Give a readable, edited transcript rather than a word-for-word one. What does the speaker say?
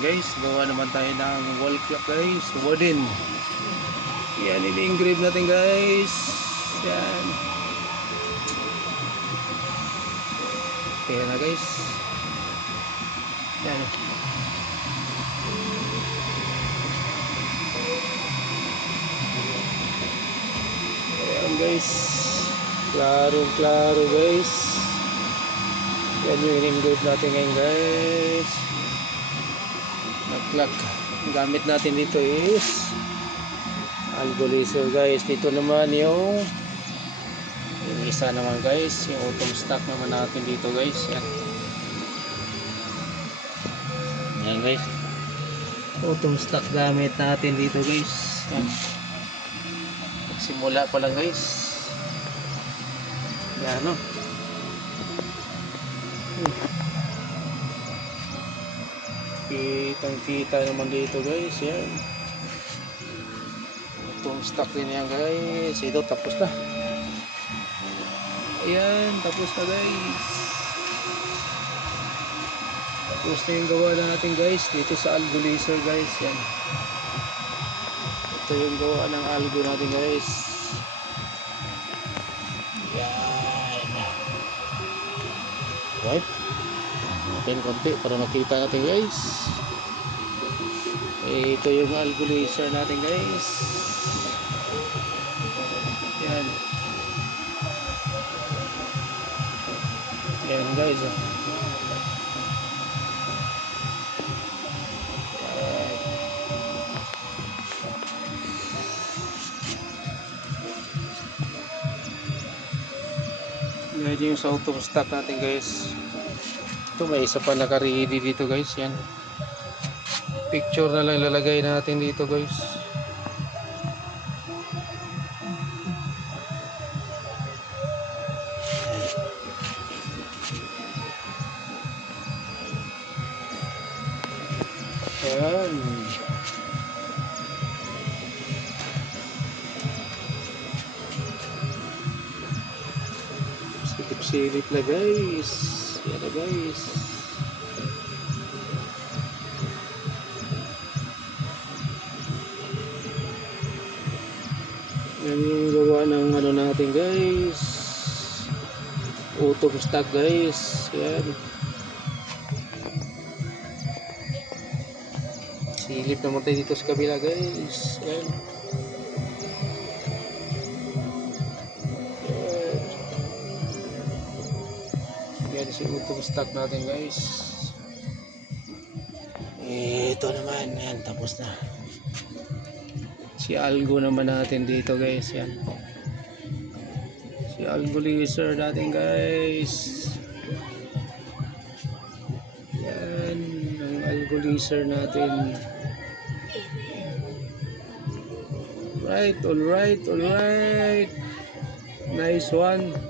guys. Gawa naman tayo ng wall clock guys, wooden. Yan, ini-engrave natin guys. Yan. Okay na guys. Yan. Ayan guys. Klaro guys. Yan yung in-engrave natin ngayon guys. Clock. Gamit natin dito is Algo laser guys. Dito naman yung isa naman guys, yung autumn stock naman natin dito guys. Yan. Yan guys. Autumn stock gamit natin dito guys. Yan. Simula pa lang guys. Yan no. Kitang kita naman dito guys. Yan, itong stock din yan guys. Ito tapos na. Ayan, tapos na guys. Tapos na yung gawa natin guys dito sa Algo laser guys. Yan, ito yung gawa ng Algo natin guys. Yan, right natin konti para makita natin guys. Ito yung Algo laser natin guys. Yan. Yan guys. Yan yung sa auto stock natin guys. Ito may isa pa naka-ready dito guys. Yan, picture na lang ilalagay natin dito guys. Yan, silip-silip na guys. Yan na guys. Yan yung gawa ng ano natin guys, autumn stock guys. Yan, silip naman tayo dito sa kabila guys. Yan. Yan si autumn stock natin guys. Ito naman, yan, tapos na. Si Algo naman natin dito guys. Yan, si Algo laser natin guys. Yan ang Algo laser natin. Alright. Nice one.